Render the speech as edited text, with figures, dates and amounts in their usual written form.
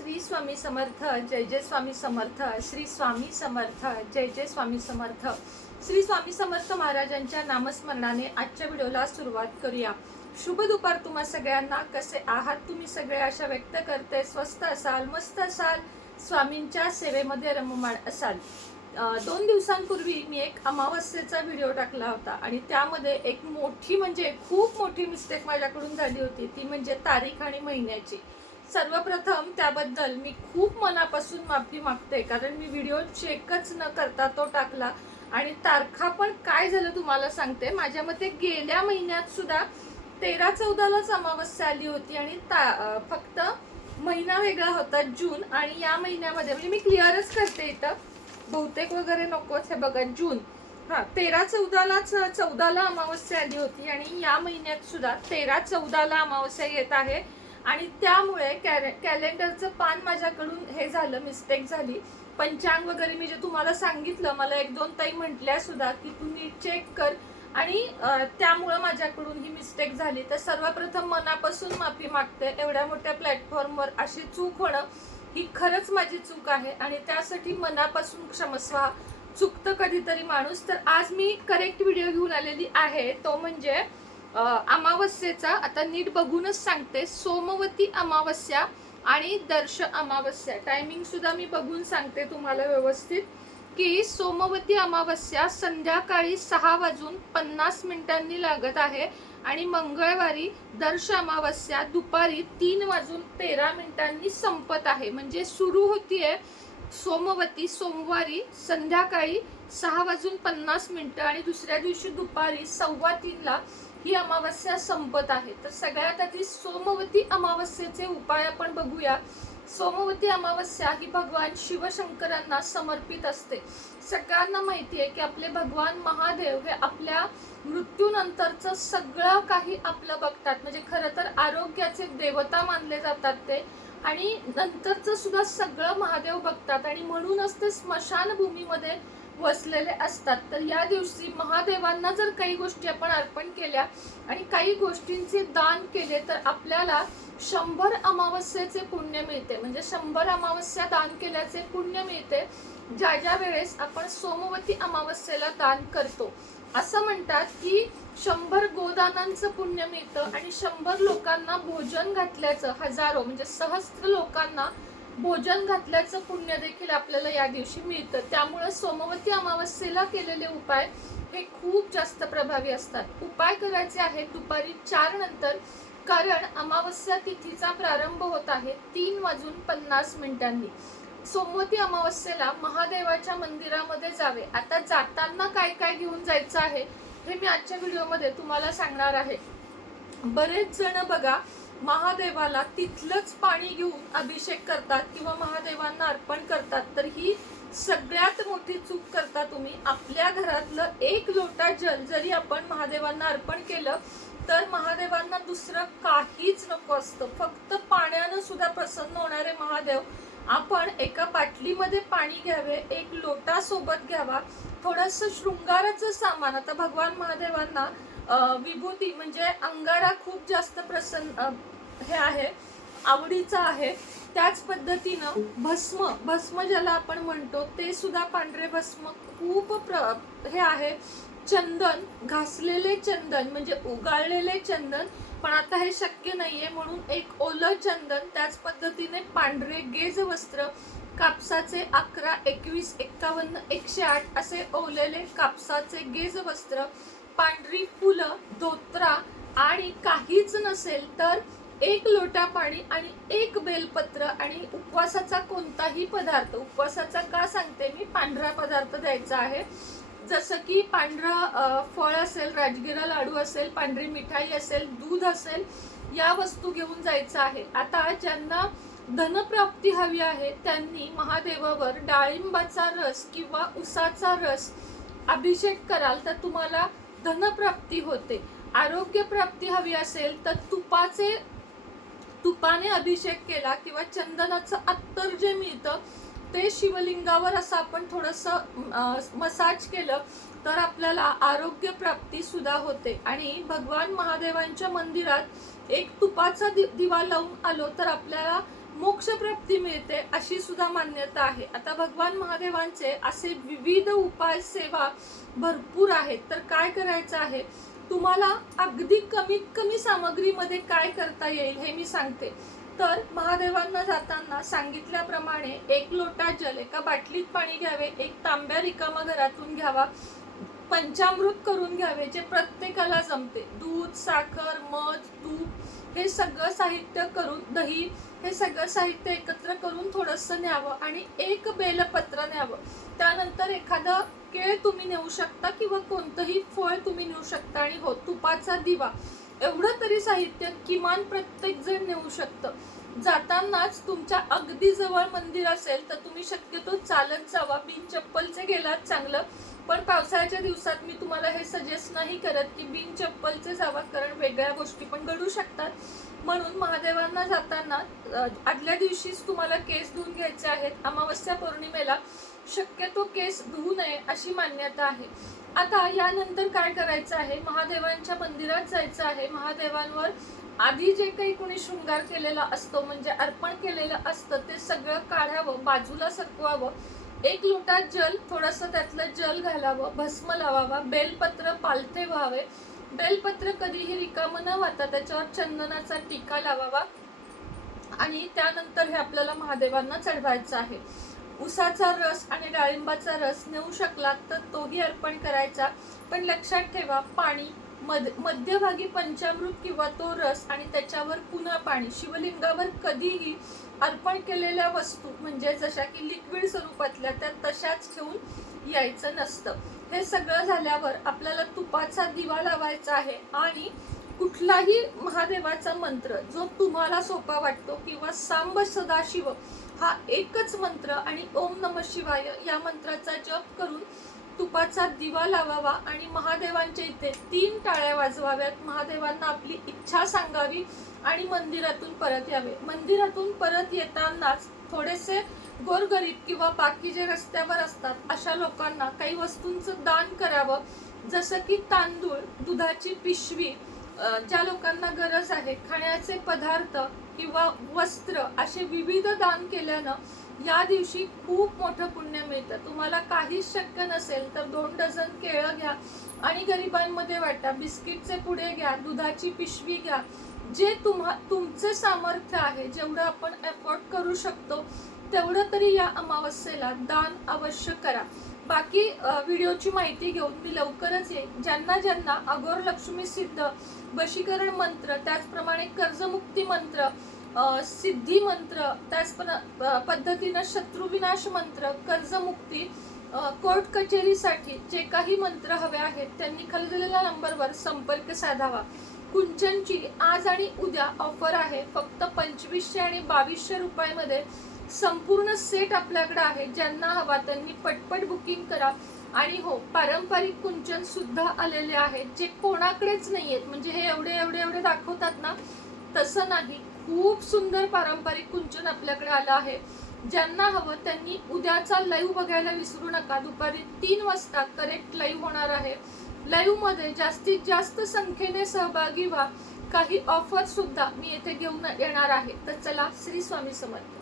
श्री स्वामी समर्थ, जय जय स्वामी समर्थ, श्री स्वामी समर्थ, जय जय स्वामी समर्थ. श्री स्वामी समर्थ महाराजांच्या नामस्मरणाने आजच्या व्हिडिओला सुरुवात करूया. शुभ दुपार तुम्हा सगळ्यांना. कसे आहात तुम्ही सगळे? आशा व्यक्त करते स्वस्थ असाल, मस्त असाल, स्वामींच्या सेवेमध्ये रममाण असाल. 2 दिवसांपूर्वी मी एक अमावस्येचा व्हिडिओ टाकला होता आणि त्यामध्ये एक मोठी म्हणजे खूप मोठी मिस्टेक माझ्याकडून झाली होती. ती म्हणजे तारीख आणि महिन्याची. सर्वप्रथम त्याबद्दल मी खूप मनापासून माफी मागते, कारण मी व्हिडिओ चेकच न करता तो टाकला आणि तारखा पण काय झालं तुम्हाला सांगते. माझ्या मते गेल्या महिन्यात सुद्धा 13-14लाच अमावस्या आली होती आणि फक्त महिना वेगळा होता जून, आणि या महिन्यामध्ये म्हणजे मी क्लिअरच करते इथं, बहुतेक वगैरे नकोच. हे बघा जून, 13-14लाच 14ला अमावस्या आली होती आणि या महिन्यात सुद्धा 13-14ला अमावस्या येत आहे. आणि त्यामुळे कॅलेंडरचं पान माझ्याकडून हे झालं, मिस्टेक झाली. पंचांग वगैरे मी जे तुम्हाला सांगितलं, मला 1-2 ताई म्हटल्या सुद्धा की तू नीट चेक कर, आणि त्यामुळं माझ्याकडून ही मिस्टेक झाली. तर सर्वप्रथम मनापासून माफी मागते. एवढ्या मोठ्या प्लॅटफॉर्मवर अशी चूक होणं ही खरंच माझी चूक आहे आणि त्यासाठी मनापासून क्षमस्व. चुकतं कधीतरी माणूस. तर आज मी करेक्ट व्हिडिओ घेऊन आलेली आहे, तो म्हणजे अमावस्येचा. आता नीट बघूनच सांगते. सोमवती अमावस्या आणि दर्श अमावस्या. टायमिंग सुद्धा मी बघून सांगते तुम्हाला व्यवस्थित, की सोमवती अमावस्या संध्याकाळी 6:50 लागत आहे आणि मंगळवारी दर्श अमावस्या दुपारी 3:13 संपत आहे. म्हणजे सुरू होतीये सोमवती सोमवारी संध्याकाळी 6:50 आणि दुसऱ्या दिवशी दुपारी 2:15ला ही अमावस्या संपत आहे. तर सगळ्यात आधी सोमवती अमावस्येचे उपाय आपण बघूया. सोमवती अमावस्या ही भगवान शिवशंकरांना समर्पित असते. सगळ्यांना माहिती आहे की आपले भगवान महादेव हे आपल्या मृत्यूनंतरचं सगळं काही आपलं बघतात. म्हणजे खरं तर आरोग्याचे देवता मानले जातात ते, आणि नंतरचं सुद्धा सगळं महादेव बघतात आणि म्हणूनच ते स्मशानभूमीमध्ये वसलेले असतात. तर या दिवशी महादेवांना जर काही गोष्टी आपण अर्पण केल्या आणि काही गोष्टींचे दान केले तर आपल्याला 100 अमावस्येचे पुण्य मिळते. म्हणजे 100 अमावस्या दान केल्याचे पुण्य मिळते, ज्या वेळेस आपण सोमवती अमावस्येला दान करतो. असं म्हणतात की 100 गोदानांचं पुण्य मिळतं आणि 100 लोकांना भोजन घातल्याचं, हजारो म्हणजे सहस्त्र लोकांना भोजन घातल्याचं पुण्य देखील आपल्याला या दिवशी मिळतं. त्यामुळे सोमवती अमावस्येला केलेले उपाय हे खूप जास्त प्रभावी असतात. उपाय करायचे आहेत दुपारी 4 नंतर, कारण अमावस्या तिथीचा प्रारंभ होत आहे 3:50. सोमवती अमावस्येला महादेवाच्या मंदिरामध्ये जावे. आता जाताना काय काय घेऊन जायचं आहे हे मी आजच्या व्हिडिओमध्ये तुम्हाला सांगणार आहे. बरेच जण बघा महादेवाला तिथलंच पाणी घेऊन अभिषेक करतात किंवा महादेवांना अर्पण करतात. तर ही सगळ्यात मोठी चूक करता तुम्ही. आपल्या घरातलं 1 लोटा जल जरी आपण महादेवांना अर्पण केलं तर महादेवांना दुसरं काहीच नको असतं. फक्त पाण्यानं सुद्धा प्रसन्न होणारे महादेव आपण एका बाटलीमध्ये पाणी घ्यावे, 1 लोटा सोबत घ्यावा, थोडंसं शृंगाराचं सामान. आता भगवान महादेवांना विभूती म्हणजे अंगारा खूप जास्त हे आहे, आवडीचा आहे. त्याच पद्धतीनं भस्म ज्याला आपण म्हणतो ते सुद्धा पांढरे भस्म खूप हे आहे. चंदन, घासलेले चंदन म्हणजे उगाळलेले चंदन, पण आता हे शक्य नाहीये म्हणून एक ओलं चंदन. त्याच पद्धतीने पांढरे गेज वस्त्र, कापसाचे 11, 21, 51, 108 असे ओलेले कापसाचे गेज वस्त्र, पांढरी फुलं, धोत्रा, आणि काहीच नसेल तर 1 लोटा पाणी आणि 1 बेलपत्र, आणि उपवासाचा कोणताही पदार्थ. उपवासाचा का सांगते मी, पांढरा पदार्थ द्यायचा आहे. जसं की पांढरा फळ असेल, राजगिरा लाडू असेल, पांढरी मिठाई असेल, दूध असेल, या वस्तू घेऊन जायचं आहे. आता ज्यांना धनप्राप्ती हवी आहे त्यांनी महादेवावर डाळिंबाचा रस किंवा उसाचा रस अभिषेक कराल तर तुम्हाला धनप्राप्ती होते. आरोग्य प्राप्ती हवी असेल तर तुपाने अभिषेक केला किंवा चंदनाचं अत्तर जे मिळतं ते शिवलिंगावर असं आपण थोडंसं मसाज केलं तर आपल्याला आरोग्य प्राप्ती सुद्धा होते. आणि भगवान महादेवांच्या मंदिरात एक तुपाचा दिवा लावून आलो तर आपल्याला मोक्षप्राप्ती मिळते अशी सुद्धा मान्यता आहे. आता भगवान महादेवांचे असे विविध उपाय सेवा भरपूर आहेत. तर काय करायचं आहे, तुम्हाला अगदी कमीत कमी सामग्रीमध्ये काय करता येईल हे मी सांगते. तर महादेवांना जाताना सांगितल्याप्रमाणे 1 लोटा जल, एका बाटलीत पाणी घ्यावे, 1 तांब्या रिकामा घरातून घ्यावा, पंचामृत करून घ्यावे जे प्रत्येकाला जमते. दूध, साखर, मध, तूप हे सगळं साहित्य करून, दही हे सगळं साहित्य एकत्र करून थोडंसं न्यावं आणि 1 बेलपत्र न्यावं. त्यानंतर एखादं केळ तुम्ही नेऊ शकता किंवा कोणतंही फळ तुम्ही नेऊ शकता. आणि हो, तुपाचा दिवा, एवढं तरी साहित्य किमान प्रत्येक जण नेऊ शकतं. जातानाच तुमच्या अगदी जवळ मंदिर असेल तर तुम्ही शक्यतो चालत जावा, बिन चप्पलचे गेलात चांगलं. पण पावसाळ्याच्या दिवसात मी तुम्हाला हे सजेस्ट नाही करत की बिन चप्पलचे जावा, कारण वेगळ्या गोष्टी पण घडू शकतात. म्हणून महादेवांना जाताना आदल्या दिवशीच तुम्हाला केस धुवून घ्यायचे आहेत. अमावस्या पौर्णिमेला शक्यतो केस धुवू नये अशी मान्यता आहे. आता यानंतर काय करायचं आहे, महादेवांच्या मंदिरात जायचं आहे. महादेवांवर आधी जे काही कोणी शृंगार केलेला असतो, म्हणजे अर्पण केलेलं असतं, ते सगळं काढावं, बाजूला सरकवावं. 1 लोटा जल, थोडंसं त्यातलं जल घालावं, भस्म लावावा, बेलपत्र पालथे व्हावे. बेलपत्र कधीही रिकामं न वाहता त्याच्यावर चंदनाचा टीका लावावा आणि त्यानंतर हे आपल्याला महादेवांना चढवायचं आहे. उसाचा रस आणि डाळिंबाचा रस नेऊ शकलात तर तोही अर्पण करायचा. पण लक्षात ठेवा, पाणी मध्यभागी पंचामृत किंवा तो रस आणि त्याच्यावर पुन्हा पाणी. शिवलिंगावर कधीही अर्पण केलेल्या वस्तू म्हणजे जशा की लिक्विड स्वरूपातल्या त्या तशाच ठेवून यायचं नसतं. हे सगळं झाल्यावर आपल्याला तुपाचा दिवा लावायचा आहे आणि कुठलाही महादेवाचा मंत्र जो तुम्हाला सोपा वाटतो किंवा सांब सदाशिव हा एकच मंत्र आणि ओम नमः शिवाय या मंत्राचा जप करून तुपाचा दिवा लावावा आणि महादेवांच्या इथे 3 टाळ्या वाजवाव्यात. महादेवांना आपली इच्छा सांगावी आणि मंदिरातून परत यावे. मंदिरातून परत येतानाच थोडेसे गोरगरीब किंवा बाकी जे रस्त्यावर असतात अशा लोकांना काही वस्तूंचं दान करावं, जसं की तांदूळ, दुधाची पिशवी, ज्या लोकांना गरज आहे, खाण्याचे पदार्थ किंवा वस्त्र, असे विविध दान केल्यानं या दिवशी खूप मोठं पुण्य मिळतं. तुम्हाला काहीच शक्य नसेल तर 2 डझन केळं घ्या आणि गरिबांमध्ये वाटा. बिस्किटचे पुडे घ्या, दुधाची पिशवी घ्या. जे तुमचे सामर्थ्य आहे, जेवढं आपण एफोर्ड करू शकतो तेवढं तरी या अमावस्येला दान अवश्य करा. बाकी व्हिडिओची माहिती घेऊन मी लवकरच येईल. ज्यांना ज्यांना अघोर लक्ष्मी सिद्ध, वशीकरण मंत्र, त्याचप्रमाणे कर्जमुक्ती मंत्र, सिद्धी मंत्र, त्याच पद्धतीनं शत्रुविनाश मंत्र, कर्जमुक्ती, कोर्ट कचेरीसाठी जे काही मंत्र हवे आहेत त्यांनी खाली दिलेल्या नंबरवर संपर्क साधावा. कुंचनची आज आणि उद्या ऑफर आहे. फक्त 2500 आणि 2200 रुपयामध्ये संपूर्ण सेट आपल्याकडे आहे. ज्यांना हवा त्यांनी पटपट बुकिंग करा. आणि हो, पारंपरिक कुंचन सुद्धा आलेले आहेत जे कोणाकडेच नाही आहेत. म्हणजे हे एवढे एवढे एवढे दाखवतात ना, तसं नाही. खूप सुंदर पारंपरिक कुंचन आपल्याकडे आलं आहे. ज्यांना हवं त्यांनी उद्याचा लाईव्ह बघायला विसरू नका. दुपारी 3 वाजता करेक्ट लाईव्ह होणार आहे. लाईव्ह मध्ये जास्तीत जास्त संख्येने सहभागी व्हा. काही ऑफर सुद्धा मी येथे घेऊन येणार आहे. तर चला, श्री स्वामी समर्थ.